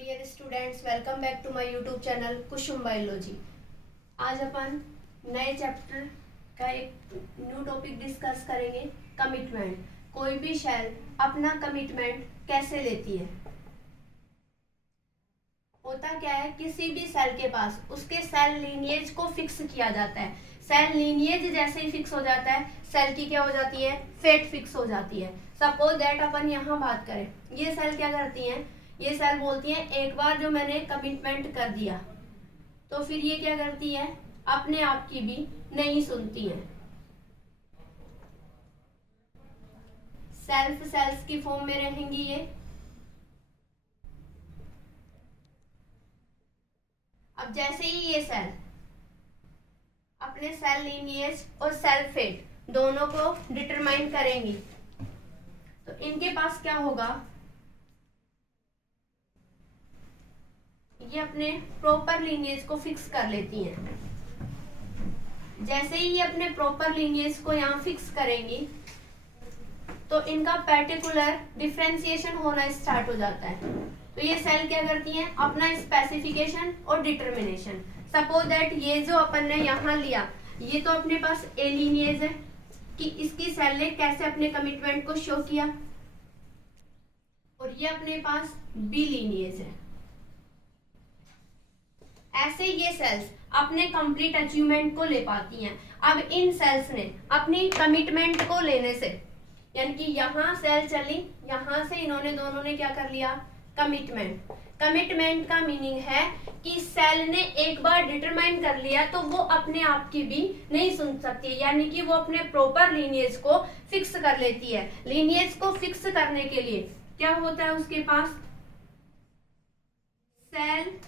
Dear students, welcome back to my YouTube channel Kusum biology. आज अपन नए चैप्टर का एक न्यू टॉपिक डिस्कस करेंगे, कमिटमेंट। कोई भी सेल अपना कमिटमेंट कैसे लेती है। होता क्या है, किसी भी सेल के पास उसके सेल लीनिएज को फिक्स किया जाता है। सेल लीनिएज जैसे ही फिक्स हो जाता है, सेल की क्या हो जाती है, फेट फिक्स हो जाती है। सपोज दैट अपन यहाँ बात करें, ये सेल क्या करती हैं, ये सेल बोलती हैं एक बार जो मैंने कमिटमेंट कर दिया तो फिर ये क्या करती है, अपने आप की भी नहीं सुनती हैं। सेल्फ सेल्स की फॉर्म में रहेंगी ये। अब जैसे ही ये सेल अपने सेल लीनिएज और सेल फेट दोनों को डिटरमाइन करेंगी तो इनके पास क्या होगा, ये अपने प्रॉपर लीनिएज को फिक्स कर लेती हैं। जैसे ही ये अपने प्रॉपर लीनिएज को यहाँ फिक्स करेंगी तो इनका पर्टिकुलर डिफरेंशिएशन होना स्टार्ट हो जाता है। तो ये सेल क्या करती हैं, अपना स्पेसिफिकेशन और डिटर्मिनेशन। सपोज दैट ये जो अपन ने यहाँ लिया, ये तो अपने पास ए लीनिएज है कि इसकी सेल ने कैसे अपने कमिटमेंट को शो किया, और ये अपने पास बी लीनिएज है। ऐसे ये सेल्स अपने कंप्लीट अचीवमेंट को ले पाती हैं। अब इन सेल्स ने अपनी कमिटमेंट को लेने से, यानी कि यहाँ सेल चली, यहाँ से इन्होंने दोनों ने क्या कर लिया, कमिटमेंट। कमिटमेंट का मीनिंग है कि सेल ने एक बार डिटरमाइन कर लिया तो वो अपने आप की भी नहीं सुन सकती, यानी कि वो अपने प्रॉपर लीनिएज को फिक्स कर लेती है। लीनिएज को फिक्स करने के लिए क्या होता है उसके पास, सेल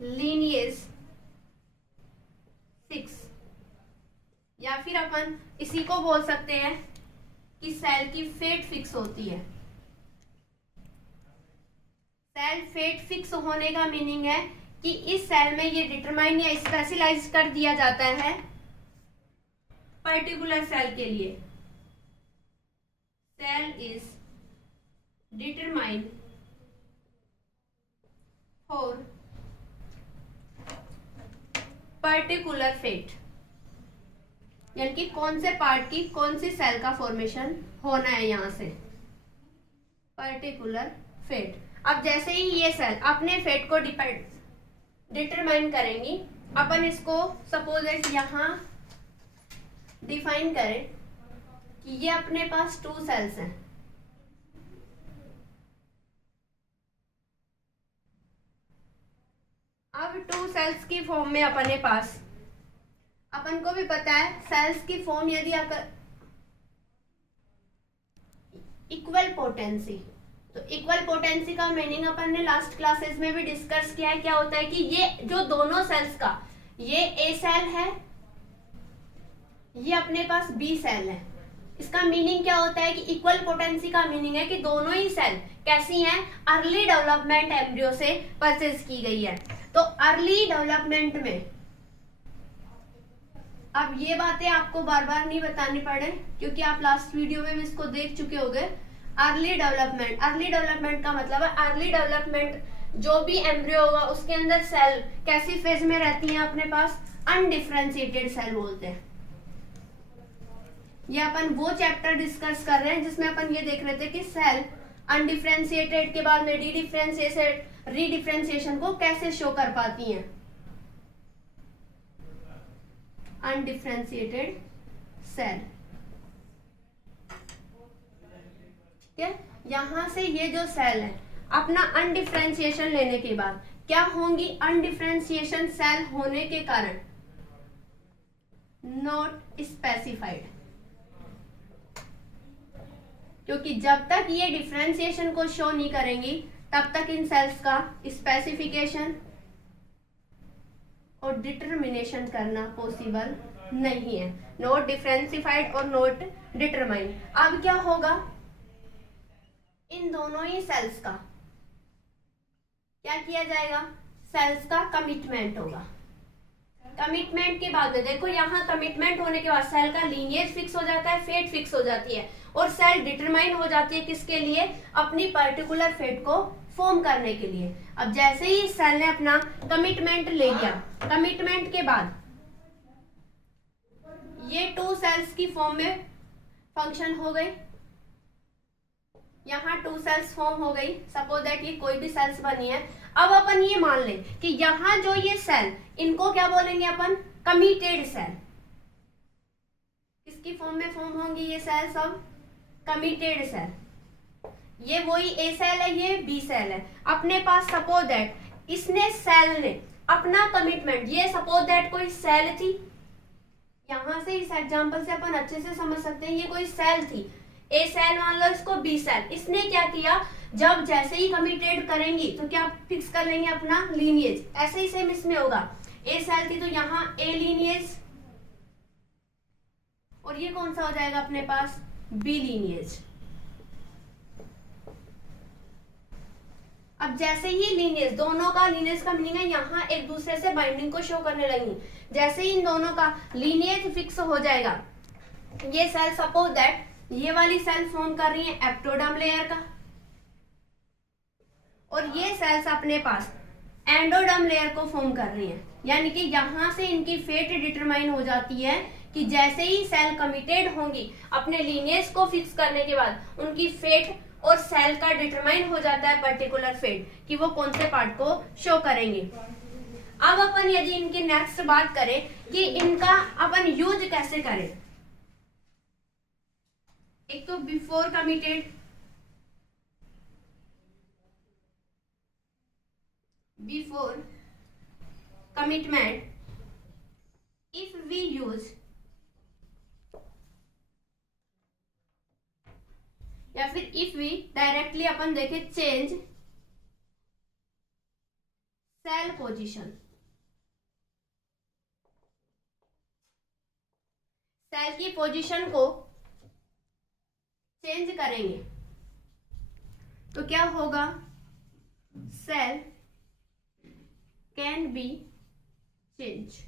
लीनिएज फिक्स, या फिर अपन इसी को बोल सकते हैं कि सेल की फेट फिक्स होती है। सेल फेट फिक्स होने का मीनिंग है कि इस सेल में ये डिटरमाइन या स्पेशलाइज कर दिया जाता है पर्टिकुलर सेल के लिए। Cell is determined for particular fate, यानी कि कौन से पार्ट की कौन सी सेल का फॉर्मेशन होना है, यहां से पर्टिकुलर फेट। अब जैसे ही ये सेल अपने फेट को डिटरमाइन करेंगी, अपन इसको सपोज दैट यहां डिफाइन करें कि ये अपने पास 2 सेल्स हैं। अब 2 सेल्स की फॉर्म में अपने पास, अपन को भी पता है सेल्स की फॉर्म यदि अगर इक्वल पोटेंसी, तो इक्वल पोटेंसी का मीनिंग अपन ने लास्ट क्लासेस में भी डिस्कस किया है। क्या होता है कि ये जो दोनों सेल्स का, ये ए सेल है, ये अपने पास बी सेल है। इसका मीनिंग क्या होता है कि इक्वल पोटेंसी का मीनिंग है कि दोनों ही सेल कैसी हैं, अर्ली डेवलपमेंट एम्ब्रियो से परचेज की गई है। तो अर्ली डेवलपमेंट में, अब ये बातें आपको बार बार नहीं बतानी पड़े क्योंकि आप लास्ट वीडियो में भी इसको देख चुके होंगे। अर्ली डेवलपमेंट, अर्ली डेवलपमेंट का मतलब है अर्ली डेवलपमेंट जो भी एम्ब्रियो होगा उसके अंदर सेल कैसी फेज में रहती है, अपने पास अनडिफरेंशिएटेड सेल बोलते हैं। ये अपन वो चैप्टर डिस्कस कर रहे हैं जिसमें अपन ये देख रहे थे कि सेल अनडिफरेंशिएटेड के बाद में रीडिफरेंशिएशन को कैसे शो कर पाती हैं। अनडिफरेंशिएटेड सेल, ठीक है। यहां से ये जो सेल है अपना अनडिफरेंशिएशन लेने के बाद क्या होंगी, अनडिफरेंशिएशन सेल होने के कारण नॉट स्पेसिफाइड, क्योंकि जब तक ये डिफरेंशिएशन को शो नहीं करेंगी तब तक इन सेल्स का स्पेसिफिकेशन और डिटरमिनेशन करना पॉसिबल नहीं है। नॉट डिफरेंशिफाइड और नॉट डिटरमाइंड। अब क्या होगा, इन दोनों ही सेल्स का क्या किया जाएगा, सेल्स का कमिटमेंट होगा। कमिटमेंट के बाद में देखो, यहाँ कमिटमेंट होने के बाद सेल का लीनिएज फिक्स हो जाता है, फेट फिक्स हो जाती है और सेल डिटरमाइन हो जाती है किसके लिए, अपनी पर्टिकुलर फेट को फॉर्म करने के लिए। अब जैसे ही इस सेल ने अपना कमिटमेंट ले लिया, कमिटमेंट के बाद ये 2 सेल्स की फॉर्म में फंक्शन हो गई, यहाँ 2 सेल्स फॉर्म हो गई। सपोज दैट ये कोई भी सेल्स बनी है। अब अपन ये मान लें कि यहाँ जो ये सेल, इनको क्या बोलेंगे अपन, कमिटेड सेल। किसकी फॉर्म में फॉर्म होंगी ये सेल सब, कमिटेड सेल। ये वही ए सेल है, ये बी सेल है। अपने पास सपोज दैट इसने सेल ने अपना कमिटमेंट, ये सपोज दैट कोई सेल थी, यहां से इस एग्जांपल से अपन अच्छे से समझ सकते हैं, ये कोई सेल थी, ए सेल मान लो इसको, बी सेल। इसने क्या किया, जब जैसे ही कमिटेड करेंगी तो क्या फिक्स कर लेंगे अपना लीनिएज। ऐसे ही सेम इसमें होगा, ए सेल थी तो यहाँ ए लीनिएज, और ये कौन सा हो जाएगा अपने पास, बी लीनिएज। अब जैसे ही लीनिएज, दोनों का लीनिएज का मीनिंग है यहाँ एक दूसरे से बाइंडिंग को शो करने लगी। जैसे ही इन दोनों का लीनिएज फिक्स हो जाएगा, ये सेल सपोज दैट ये वाली सेल फॉर्म कर रही है एप्टोडर्म लेयर का, और ये सेल्स अपने पास एंडोडर्म लेयर को फॉर्म कर रही है। यानी कि यहां से इनकी फेट डिटरमाइन हो जाती है कि जैसे ही सेल कमिटेड होंगी, अपने लीनिएज को फिक्स करने के बाद उनकी फेट और सेल का डिटरमाइन हो जाता है पर्टिकुलर फेट कि वो कौन से पार्ट को शो करेंगे। अब अपन यदि इनकी नेक्स्ट बात करें कि इनका अपन यूज कैसे करें, एक तो before committed, before commitment, if we use, या फिर इफ वी डायरेक्टली अपन देखें चेंज सेल पोजीशन, सेल की पोजीशन को चेंज करेंगे तो क्या होगा, सेल कैन बी चेंज।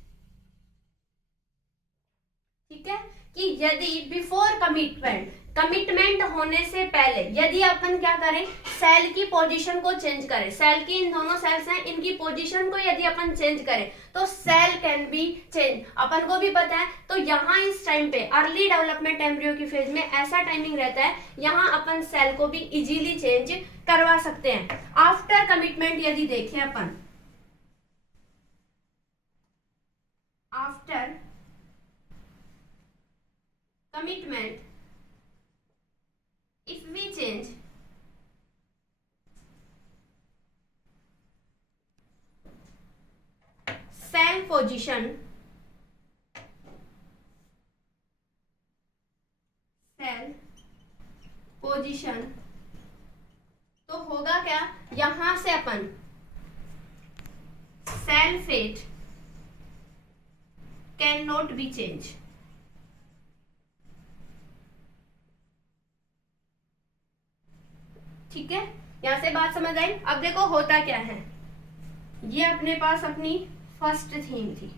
ठीक है, कि यदि बिफोर कमिटमेंट, कमिटमेंट होने से पहले यदि अपन क्या करें, सेल की पोजीशन को चेंज करें, सेल की इन दोनों सेल्स हैं, इनकी पोजीशन को यदि अपन चेंज करें तो सेल कैन बी चेंज। अपन को भी पता है, तो यहाँ इस टाइम पे अर्ली डेवलपमेंट एम्ब्रियो की फेज में ऐसा टाइमिंग रहता है, यहाँ अपन सेल को भी इजीली चेंज करवा सकते हैं। आफ्टर कमिटमेंट यदि देखें अपन, after commitment if we change cell position, cell position, तो होगा क्या, यहां से अपन cell fate can not be change. ठीक है, यहां से बात समझ आई। अब देखो होता क्या है, ये अपने पास अपनी फर्स्ट थीम थी,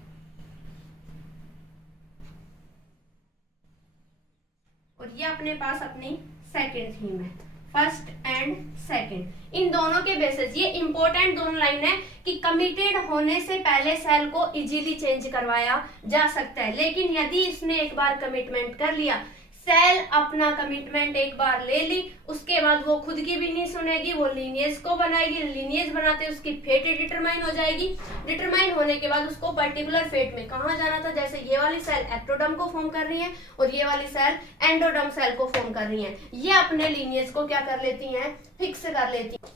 और ये अपने पास अपनी सेकंड थीम है, फर्स्ट एंड सेकंड। इन दोनों के बेसिस, ये इंपॉर्टेंट दोनों लाइन है कि कमिटेड होने से पहले सेल को इजीली चेंज करवाया जा सकता है, लेकिन यदि इसने एक बार कमिटमेंट कर लिया, सेल अपना कमिटमेंट एक बार ले ली, उसके बाद वो खुद की भी नहीं सुनेगी, वो लीनिएज को बनाएगी, लीनिएज बनाते उसकी फेट डिटरमाइन हो जाएगी, डिटरमाइन होने के बाद उसको पर्टिकुलर फेट में कहाँ जाना था, जैसे ये वाली सेल एक्टोडर्म को फॉर्म कर रही है और ये वाली सेल एंडोडर्म सेल को फॉर्म कर रही है, ये अपने लीनिएज को क्या कर लेती हैं, फिक्स कर लेती हैं।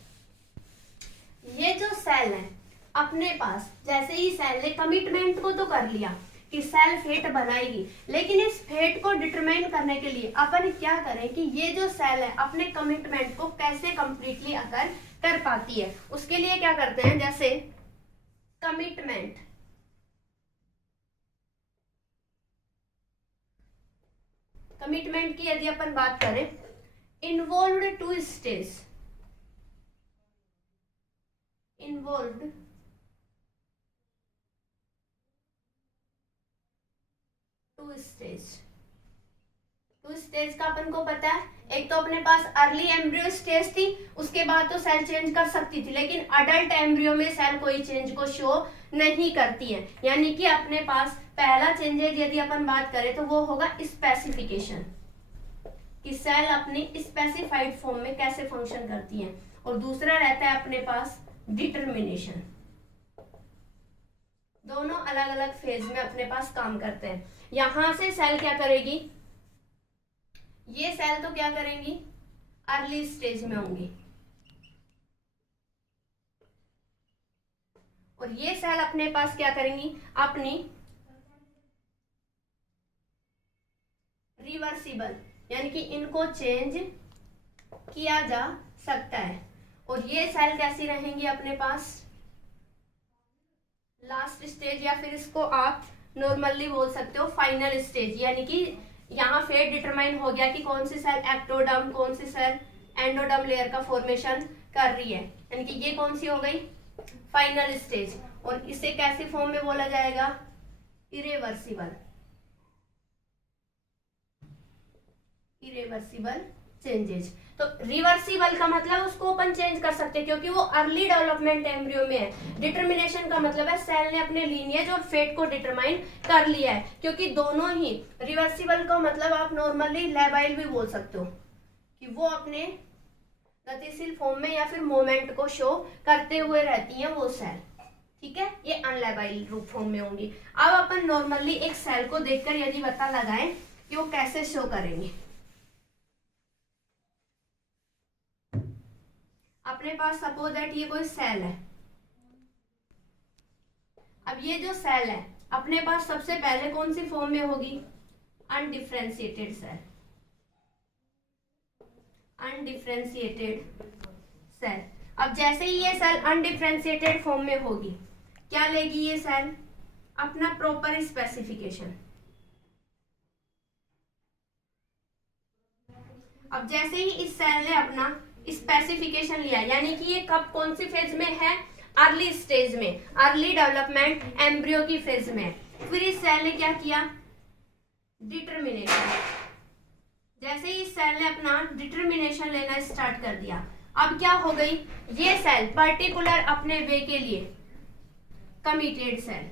ये जो सेल है अपने पास, जैसे ही सेल ने कमिटमेंट को तो कर लिया कि सेल फेट बनाएगी, लेकिन इस फेट को डिटरमाइन करने के लिए अपन क्या करें कि ये जो सेल है अपने कमिटमेंट को कैसे कंप्लीटली अगर कर पाती है, उसके लिए क्या करते हैं, जैसे कमिटमेंट, कमिटमेंट की यदि अपन बात करें, involved two stage, involved two stage, two stage का अपन को पता है, एक तो अपने पास अर्ली एम्ब्रियो स्टेज थी, उसके बाद तो सेल चेंज कर सकती थी, लेकिन अडल्ट एम्ब्रियो में सेल कोई चेंज को शो नहीं करती है। यानी कि अपने पास पहला चेंजेज यदि अपन बात करें तो वो होगा स्पेसिफिकेशन, कि सेल अपनी स्पेसिफाइड फॉर्म में कैसे फंक्शन करती है, और दूसरा रहता है अपने पास डिटर्मिनेशन। दोनों अलग अलग फेज में अपने पास काम करते हैं। यहां से सेल क्या करेगी, ये सेल तो क्या करेंगी, अर्ली स्टेज में होंगी, और ये सेल अपने पास क्या करेंगी, अपनी रिवर्सिबल, यानी कि इनको चेंज किया जा सकता है। और ये सेल कैसी रहेंगी अपने पास, लास्ट स्टेज, या फिर इसको आप नॉर्मली बोल सकते हो फाइनल स्टेज। यानी कि यहाँ फेट डिटरमाइन हो गया कि कौन सी सेल एक्टोडर्म, कौन सी सेल एंडोडर्म लेयर का फॉर्मेशन कर रही है, यानी कि ये कौन सी हो गई, फाइनल स्टेज। और इसे कैसे फॉर्म में बोला जाएगा, इरेवर्सिबल, इरेवर्सिबल चेंजेस। तो रिवर्सिबल का मतलब उसको अपन चेंज कर सकते हैं क्योंकि वो अर्ली डेवलपमेंट एम्ब्रियो में है। डिटर्मिनेशन का मतलब है सेल ने अपने लीनिएज और फेट को डिटरमाइन कर लिया है, क्योंकि दोनों ही, रिवर्सिबल का मतलब आप नॉर्मली लेबाइल भी बोल सकते हो कि वो अपने गतिशील फॉर्म में या फिर मोमेंट को शो करते हुए रहती हैं वो सेल, ठीक है, ये अनलेबाइल रूप फॉर्म में होंगी। अब अपन नॉर्मली एक सेल को देखकर यदि पता लगाएं कि वो कैसे शो करेंगे। अपने पास सपोज दैट ये कोई सेल है, अब ये जो सेल है अपने पास सबसे पहले कौन सी फॉर्म में होगी, अनडिफरेंशिएटेड सेल, अनडिफरेंशिएटेड सेल। अब जैसे ही ये सेल अनडिफरेंशिएटेड फॉर्म में होगी, क्या लेगी ये सेल, अपना प्रॉपर स्पेसिफिकेशन। अब जैसे ही इस सेल ने अपना स्पेसिफिकेशन लिया, यानी कि ये कब कौन सी फेज में है, अर्ली स्टेज में, अर्ली डेवलपमेंट एम्ब्रियो की फेज में। फिर इस सेल ने क्या किया, डिटर्मिनेशन। जैसे ही इस सेल ने अपना डिटर्मिनेशन लेना स्टार्ट कर दिया, अब क्या हो गई, ये सेल पर्टिकुलर अपने वे के लिए कमिटेड सेल,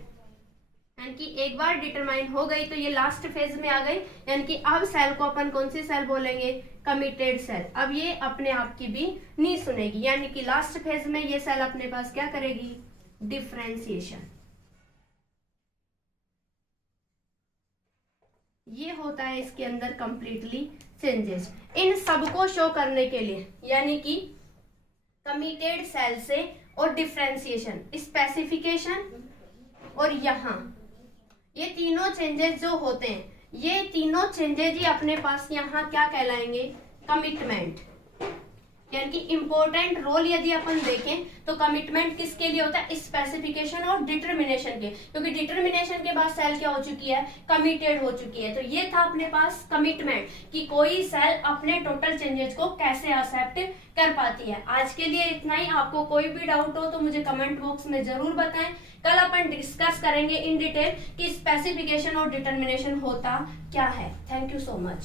यानी कि एक बार डिटरमाइन हो गई तो ये लास्ट फेज में आ गई, यानी कि अब सेल को अपन कौन सी सेल बोलेंगे, कमिटेड सेल। अब ये अपने आप की भी नहीं सुनेगी, यानी कि लास्ट फेज में ये सेल अपने पास क्या करेगी, डिफरेंशिएशन। ये होता है इसके अंदर कंप्लीटली चेंजेस। इन सबको शो करने के लिए, यानी कि कमिटेड सेल से और डिफरेंशिएशन, स्पेसिफिकेशन और यहाँ ये तीनों चेंजेस जो होते हैं, ये तीनों चेंजेस ही अपने पास यहाँ क्या कहलाएंगे, कमिटमेंट। यानी कि इंपॉर्टेंट रोल यदि अपन देखें तो कमिटमेंट किसके लिए होता है, स्पेसिफिकेशन और डिटर्मिनेशन के, क्योंकि डिटर्मिनेशन के बाद सेल क्या हो चुकी है, कमिटेड हो चुकी है। तो ये था अपने पास कमिटमेंट, कि कोई सेल अपने टोटल चेंजेस को कैसे एक्सेप्ट कर पाती है। आज के लिए इतना ही। आपको कोई भी डाउट हो तो मुझे कमेंट बॉक्स में जरूर बताएं। कल अपन डिस्कस करेंगे इन डिटेल कि स्पेसिफिकेशन और डिटर्मिनेशन होता क्या है। Thank you so much.